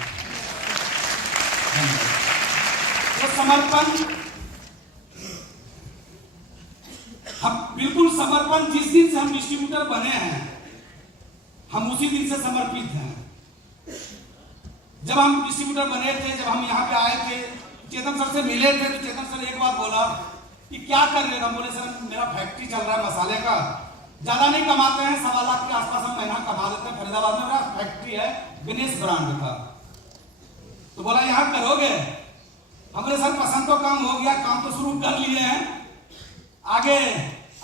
तो समर्पण, हम बिल्कुल समर्पण, जिस दिन से हम डिस्ट्रीब्यूटर बने हैं हम उसी दिन से समर्पित हैं। जब हम डिस्ट्रीब्यूटर बने थे, जब हम यहाँ पे आए थे, चेतन सर से मिले थे तो चेतन सर एक बात बोला कि क्या कर रहे हैं? हम बोले सर मेरा फैक्ट्री चल रहा है मसाले का, ज्यादा नहीं कमाते हैं, 1.25 लाख के आसपास हम महीना कमा देते हैं। फरीदाबाद में मेरा फैक्ट्री है गणेश ब्रांड का। तो बोला यहाँ करोगे? हमने सर पसंद तो काम हो गया, काम तो शुरू कर लिए हैं, आगे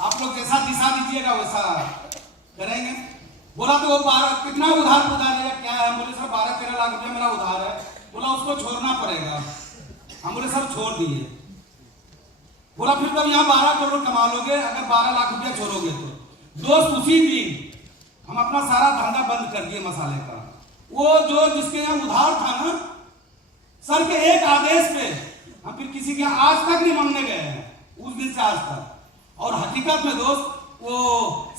आप लोग जैसा दिशा दीजिएगा वैसा करेंगे। बोला तो वो 12 कितना उधार देगा क्या है? हम बोले सर 12-13 लाख रुपया मेरा उधार है। बोला उसको छोड़ना पड़ेगा। हम बोले सर छोड़ दिए। बोला फिर तब यहाँ 12 करोड़ कमा लोगे अगर 12 लाख रुपया छोड़ोगे तो। दोस्त उसी दिन हम अपना सारा धंधा बंद कर दिए मसाले का। वो जो जिसके यहाँ उधार था ना, सर के एक आदेश पे हम फिर किसी के आज तक नहीं मांगने गए हैं, उस दिन से आज तक। और हकीकत में दोस्त वो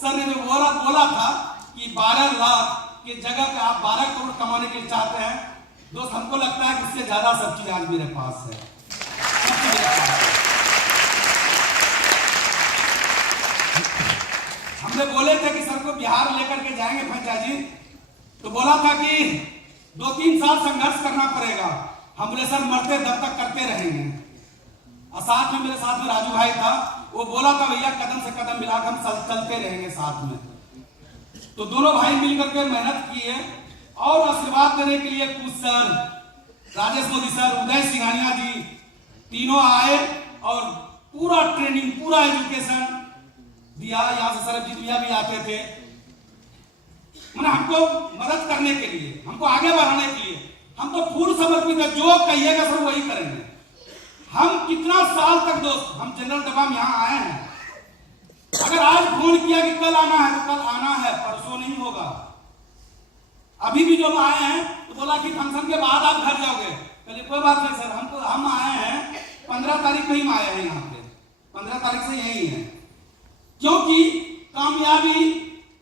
सर ने जो बोला था कि 12 लाख की जगह पे आप 12 करोड़ कमाने के लिए चाहते हैं, दोस्त हमको लगता है कि उससे ज्यादा सब चीज आज मेरे पास है। हमने बोले थे कि सर को बिहार लेकर के जाएंगे पंचायत जी, तो बोला था कि 2-3 साल संघर्ष करना पड़ेगा। हम बोले सर मरते दब तक करते रहेंगे। और साथ में मेरे साथ में राजू भाई था, वो बोला था भैया कदम से कदम मिलाकर हम चलते रहेंगे साथ में। तो दोनों भाई मिलकर के मेहनत किए और आशीर्वाद देने के लिए कुछ सर, राजेश मोदी सर, उदय सिंघानिया जी, तीनों आए और पूरा ट्रेनिंग, पूरा एजुकेशन दिया। यहाँ से सरबजीत भैया भी आते थे, मैंने हमको मदद करने के लिए, हमको आगे बढ़ाने के लिए। हम तो पूर्ण समर्पित है, जो कहिएगा सर वही करेंगे। हम कितना साल तक दोस्त, हम जनरल डब्बा में यहाँ आए हैं, अगर आज फोन किया कि कल आना है तो कल आना है, परसों नहीं होगा। अभी भी जो आए हैं तो बोला कि फंक्शन के बाद आप घर जाओगे। चलिए कोई बात नहीं सर, हमको हम आए हैं 15 तारीख को ही आए हैं यहाँ पे, 15 तारीख से यही है, क्योंकि कामयाबी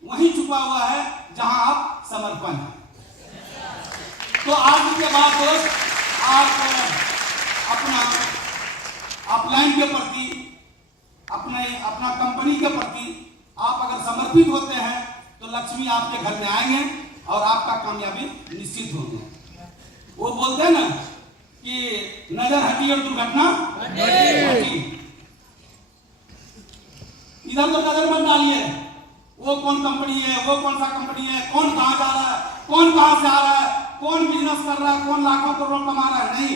वहीं छुपा हुआ है जहां आप समर्पण है। तो आज के बाद दोस्त आप अपना अपलाइन के प्रति, अपना कंपनी के प्रति आप अगर समर्पित होते हैं तो लक्ष्मी आपके घर में आएंगे और आपका कामयाबी निश्चित होगी। वो बोलते हैं ना कि नजर हटी और दुर्घटना हटी। इधर तो नजर मत डालिए, वो कौन कंपनी है, वो कौन सा कंपनी है, कौन कहां जा रहा है, कौन कहां से आ रहा है, कौन बिजनेस कर रहा है, कौन लाखों करोड़ कमा रहा है। नहीं,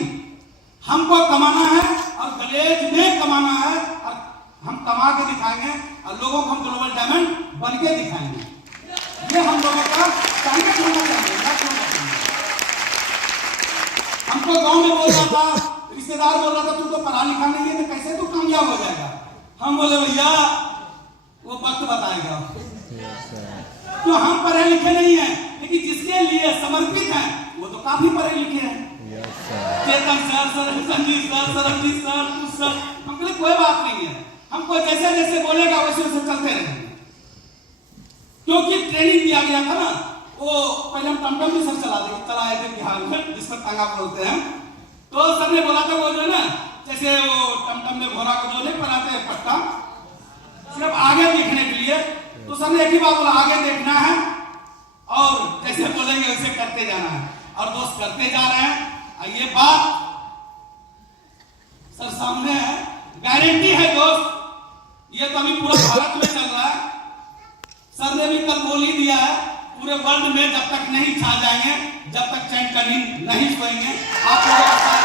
हमको कमाना है और ग्लेज में कमाना है, और हम कमा के दिखाएंगे और लोगों को हम ग्लोबल डायमंड बन के दिखाएंगे। ये हम लोगों का टारगेट होना चाहिए। हमको गांव में बोल रहा था, रिश्तेदार बोल रहा था तू तो पढ़ा लिखा नहीं है, तो कैसे तू कामयाब हो जाएगा। हम बोले भैया वो वक्त बताएगा। तो हम पढ़े लिखे नहीं है, लेकिन जिसके लिए समर्पित हैं वो तो काफी पढ़े लिखे हैं। चेतन सर, संजीव सर, सरमजीत सर, हमको कोई बात नहीं है। हमको जैसे जैसे बोलेगा वैसे वैसे चलते रहेंगे, क्योंकि ट्रेनिंग दिया गया था ना। वो पहले हम टमटम भी सर चलाए थे बिहार में, जिसको टांगा बोलते हैं। तो सर ने बोला था वो जो है ना, जैसे वो टमटम में घोड़ा को जो नहीं बनाते पट्टा, सिर्फ आगे देखने के लिए। तो सर ने एक ही बात बोला, आगे देखना है और जैसे बोलेंगे वैसे करते जाना है। और दोस्त करते जा रहे हैं। ये बात सर सामने है, गारंटी है दोस्त। ये तो अभी पूरा भारत में चल रहा है। सर ने भी कल बोल ही दिया है, पूरे वर्ल्ड में जब तक नहीं छा जाएंगे, जब तक चैन का नींद नहीं सोएंगे, आप लोगों का साथ।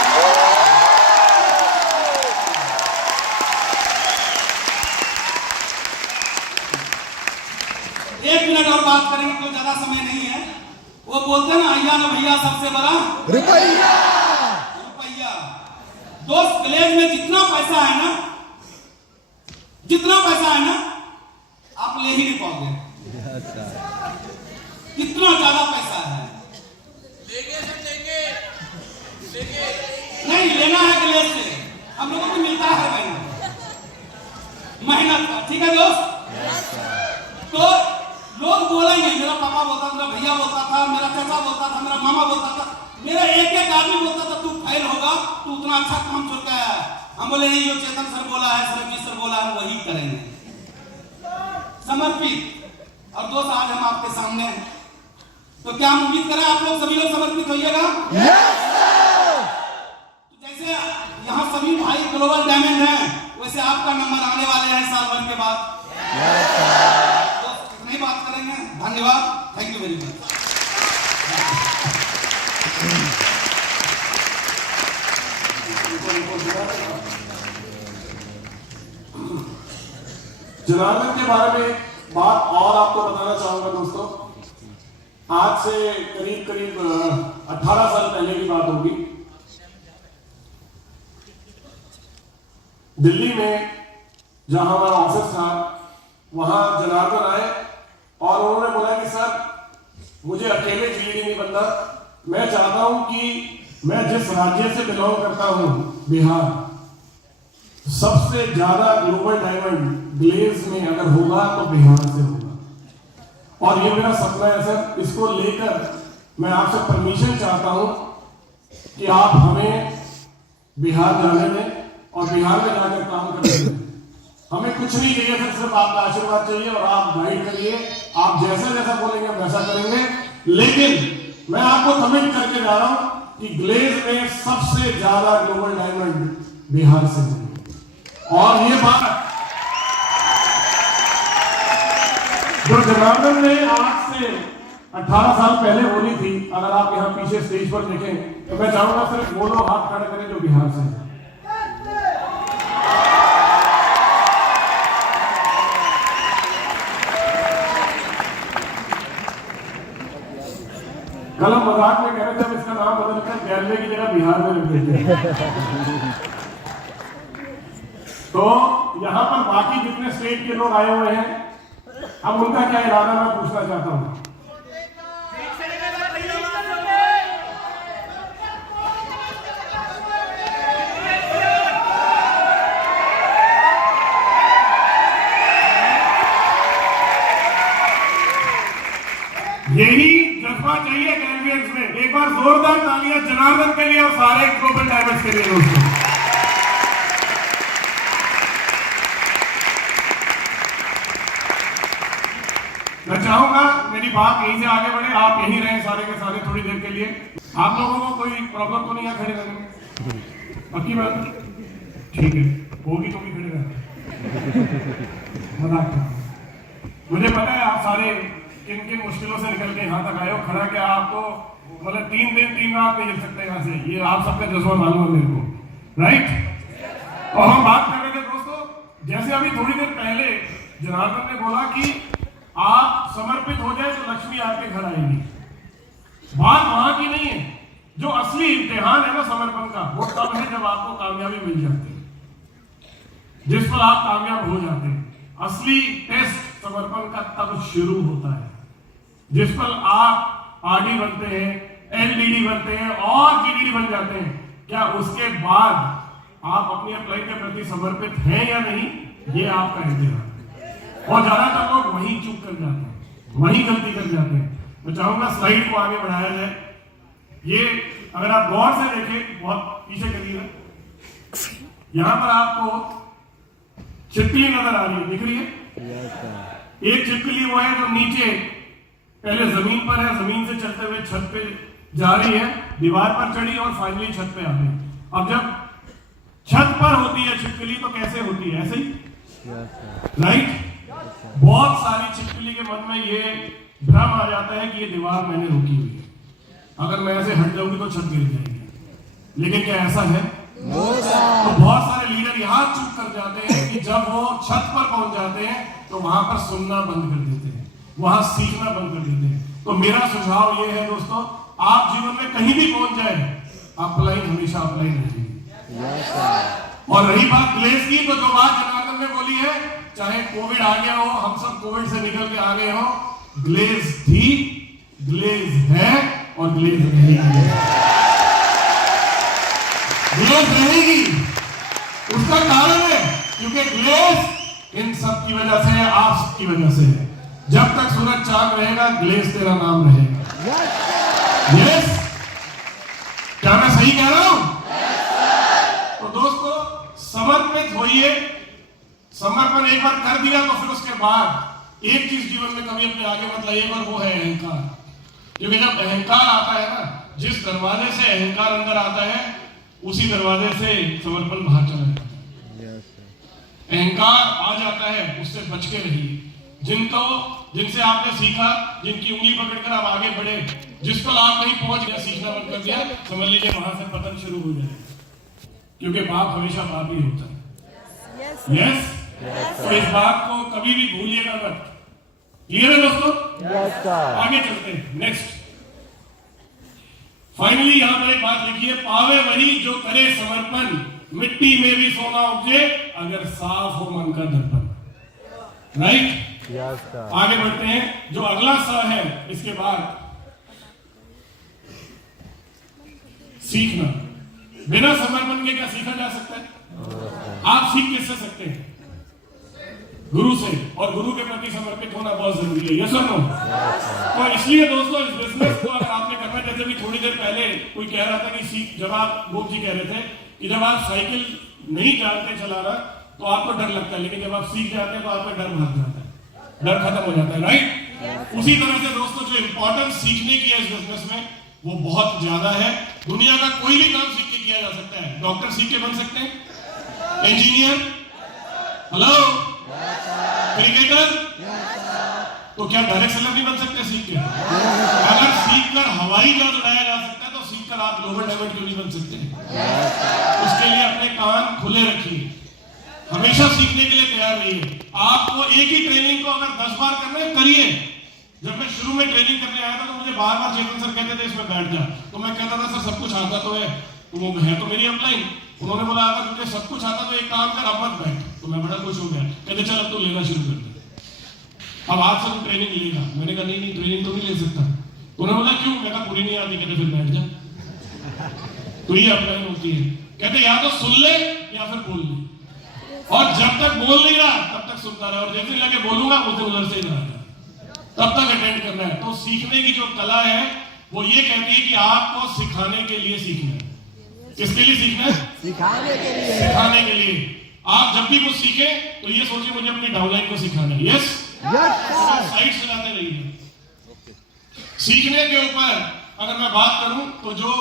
1 मिनट और बात करेंगे, तो ज्यादा समय नहीं है। वो बोलते हैं ना, अय्या ना भैया सबसे बड़ा रुपया। दोस्त ग्लेज में जितना पैसा है ना, आप ले ही नहीं पाओगे। कितना ज्यादा पैसा है, नहीं लेना है ग्लेज से। हम लोगों को मिलता है भाई मेहनत का, ठीक है दोस्त। तो लोग बोलेंगे, मेरा पापा बोलता था, मेरा भैया बोलता था, मेरा चाचा बोलता था, मेरा मामा बोलता था, मेरा एक आदमी बोलता था तू फेल होगा, तू उतना अच्छा काम छोड़ के आया है। हम बोले नहीं, जो चेतन सर बोला है, सरजीत सर बोला है, वही करेंगे समर्पित। और दोस्त आज हम आपके सामने हैं, तो क्या हम उम्मीद करें आप लोग सभी लोग समर्पित होइएगा। तो जैसे यहाँ सभी भाई ग्लोबल डायमंड हैं, वैसे आपका नंबर आने वाले हैं साल भर के बाद। तो नहीं बात करेंगे। धन्यवाद, thank you very much. Janardan के बारे में बात और आपको बताना चाहूंगा दोस्तों। आज से करीब 18 साल पहले की बात होगी। दिल्ली में जहां हमारा ऑफिस था, वहां जनार्दन आए और उन्होंने बोला कि सर मुझे अकेले जीडी नहीं बनना, मैं चाहता हूं कि मैं जिस राज्य से बिलोंग करता हूं, बिहार, सबसे ज्यादा ग्लोबल डायमंड ग्लेज में अगर होगा तो बिहार से होगा। और ये मेरा सपना है सर। इसको लेकर मैं आपसे परमिशन चाहता हूं कि आप हमें बिहार जाने दें और बिहार में जाकर काम करने दें। हमें कुछ नहीं चाहिए सर, सिर्फ आपका आशीर्वाद चाहिए और आप गाइड करिए। आप जैसा जैसा बोलेंगे वैसा करेंगे। लेकिन मैं आपको कमिट करके जा रहा हूं कि ग्लेज में सबसे ज्यादा ग्लोबल डायमंड बिहार से होंगे। और ये बात जो जनार्दन ने आज से 18 साल पहले बोली थी, अगर आप यहाँ पीछे स्टेज पर देखें तो मैं चाहूंगा सिर्फ वो लोग हाथ खड़े करें जो बिहार से हैं। कल हम मजाक में कह रहे थे हम इसका नाम बदलकर गैलवे की जगह बिहार में रख देते। तो यहाँ पर बाकी जितने स्टेट के लोग आए हुए हैं, अब उनका क्या इरादा मैं पूछना चाहता हूँ। यही जज्बा चाहिए ग्रेजुएट्स में। एक बार जोरदार तालियां जनार्दन के लिए और सारे ग्लोबल डायमंड्स के लिए दोस्तों। मैं चाहूंगा मेरी बात यहीं से आगे बढ़े, आप यहीं रहे सारे के सारे थोड़ी देर के लिए। आप लोगों को कोई प्रॉब्लम तो नहीं है खड़े रहने में? पक्की बात है? ठीक है, होगी तो भी खड़े रहना। मजाक कर, मुझे पता है आप सारे किन किन मुश्किलों से निकल के यहाँ तक आए हो। खड़ा क्या आपको मतलब 3 दिन 3 रात नहीं चल सकते यहाँ से, ये आप सबका जज्बा मालूम है मेरे को, राइट। और हम बात कर रहे थे दोस्तों, जैसे अभी थोड़ी देर पहले जनार्दन ने बोला कि आप समर्पित हो जाए तो लक्ष्मी आपके घर आएगी। बात वहां की नहीं है। जो असली इम्तिहान है ना समर्पण का, वो तब है जब आपको कामयाबी मिल जाती है, जिस पर आप कामयाब हो जाते हैं। असली टेस्ट समर्पण का तब शुरू होता है जिस पर आप आरडी बनते हैं, एलडीडी बनते हैं और जीडीडी बन जाते हैं। क्या उसके बाद आप अपनी अप्लाई के प्रति समर्पित हैं या नहीं, ये आपका इम्तिहान। और ज्यादातर लोग वहीं चूक कर जाते हैं, वहीं गलती कर जाते हैं। मैं चाहूंगा स्लाइड को आगे बढ़ाया जाए। ये अगर आप गौर से देखें, बहुत पीछे करिएगा, यहां पर आपको छिपकली नजर आ रही है, दिख रही है? एक छिपकली वो है जो नीचे पहले जमीन पर है, जमीन से चलते हुए छत पे जा रही है, दीवार पर चढ़ी और फाइनली छत पे आ गई। अब जब छत पर होती है छिपकली तो कैसे होती है? ऐसे ही, राइट। बहुत सारी छिपकली के मन में ये भ्रम आ जाता है कि ये दीवार मैंने रोकी हुई है, अगर मैं ऐसे हट जाऊंगी तो छत गिर जाएगी। लेकिन क्या ऐसा है? तो बहुत सारे लीडर यहाँ चूक कर जाते हैं कि जब वो छत पर पहुंच जाते हैं तो वहां पर सुनना बंद कर देते हैं, वहां सीखना बंद कर देते हैं। तो मेरा सुझाव ये है दोस्तों, आप जीवन में कहीं भी पहुंच जाए, अप्लाई हमेशा अप्लाई रहिए। और रही बात ग्लेज की, तो जो बात जनार्दन ने बोली है, चाहे कोविड आ गया हो, हम सब कोविड से निकल के आ गए हो, ग्लेज थी, ग्लेज है और ग्लेज रहेगी। ग्लेज रहेगी, उसका कारण है क्योंकि ग्लेज इन सब की वजह से है, आप सबकी वजह से है। जब तक सूरज चांद रहेगा, ग्लेज तेरा नाम रहेगा। यस, क्या मैं सही कह रहा हूं? तो दोस्तों समर्पित होइए। समर्पण एक बार कर दिया तो फिर उसके बाद एक चीज जीवन में कभी अपने आगे मत लाइए, और वो है अहंकार। क्योंकि जब अहंकार आता है ना, जिस दरवाजे से अहंकार अंदर आता है उसी दरवाजे से समर्पण बाहर चला जाता है। अहंकार आ जाता है, उससे बच के रहिए। जिनसे आपने सीखा, जिनकी उंगली पकड़कर आप आगे बढ़े, जिस पर आप नहीं पहुंच गया, सीखना बंद कर दिया, समझ लीजिए वहां से पतन शुरू हो जाएगा। क्योंकि बाप हमेशा बाप ही होता है। यस, तो इस बात को कभी भी भूलिएगा मत। क्लियर है दोस्तों? आगे चलते हैं, नेक्स्ट। फाइनली यहां पर एक बात लिखिए, पावे वही जो करे समर्पण, मिट्टी में भी सोना उपजे अगर साफ हो मन का दर्पण। राइट, आगे बढ़ते हैं। जो अगला स है इसके बाद, सीखना। बिना समर्पण के क्या सीखा जा सकता है? आप सीख किससे सकते हैं? गुरु से, और गुरु के प्रति समर्पित होना बहुत जरूरी है। यस और नो? तो इसलिए दोस्तों इस बिजनेस को अगर आपने करना, जैसे भी थोड़ी देर पहले कोई कह रहा था कि सीख, जब आप गोप जी कह रहे थे कि जब आप साइकिल नहीं जानते चलाना तो आपको डर लगता है, लेकिन जब आप सीख जाते हैं तो आपका डर भाग जाता है, डर खत्म हो जाता है। राइट, उसी तरह से दोस्तों जो इंपॉर्टेंस सीखने की है इस बिजनेस में वो बहुत ज्यादा है। दुनिया का कोई भी काम सीख के किया जा सकता है। डॉक्टर सीख के बन सकते हैं, इंजीनियर, हेलो, क्रिकेटर, तो क्या डायरेक्ट सेलर नहीं बन सकते सीख के? अगर सीखकर हवाई जहाज उड़ाया जा सकता है तो सीखकर आप ग्लोबल डायमंड क्यों नहीं बन सकते? उसके लिए अपने कान खुले रखिए, हमेशा सीखने के लिए तैयार रहिए। आपको एक ही ट्रेनिंग को अगर 10 बार करना है, करिए। जब मैं शुरू में ट्रेनिंग करने आया था तो मुझे बार बार चेतन सर कहते थे इसमें बैठ जा, तो मैं कहता था सर सब कुछ आता तो है, तो वो है तो मेरी अपलाइन। उन्होंने बोला अगर तुझे सब कुछ आता तो एक काम कर, अब मत बैठ। तो मैं बड़ा खुश हो गया, कहते चल अब तो लेना शुरू कर दे, अब आज से तू ट्रेनिंग लेगा। मैंने कहा नहीं ट्रेनिंग तो नहीं ले सकता। उन्होंने बोला क्यों? मैं कहा पूरी नहीं आती। कहते फिर बैठ जा, तो ये अपलाइन होती है। कहते या तो सुन ले या फिर बोल ले, और जब तक बोल नहीं रहा तब तक सुनता रहा, और जैसे लगे बोलूंगा उसे उधर से ही रहा, तब तक अटेंड करना है। तो सीखने की जो कला है वो ये कहती है कि आपको सिखाने के लिए सीखना है। किसके लिए सीखना है? सिखाने के लिए। सिखाने के लिए। आप जब भी कुछ सीखे तो ये सोचिए मुझे अपनी डाउनलाइन को सिखाना है। यस, साइट चलाते रहिए, सीखने के ऊपर अगर मैं बात करूं तो जो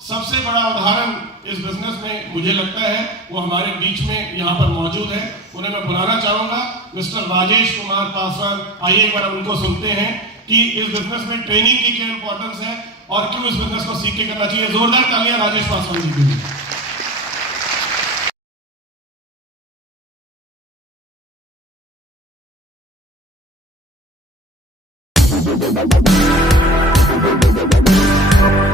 सबसे बड़ा उदाहरण इस बिजनेस में मुझे लगता है वो हमारे बीच में यहाँ पर मौजूद है। उन्हें मैं बुलाना चाहूंगा, मिस्टर राजेश कुमार पासवान। आइए एक बार उनको सुनते हैं कि इस बिजनेस में ट्रेनिंग की क्या इंपॉर्टेंस है और क्यों इस बिजनेस को सीख के करना चाहिए। जोरदार तालियां राजेश पासवान जी के लिए। Thank you.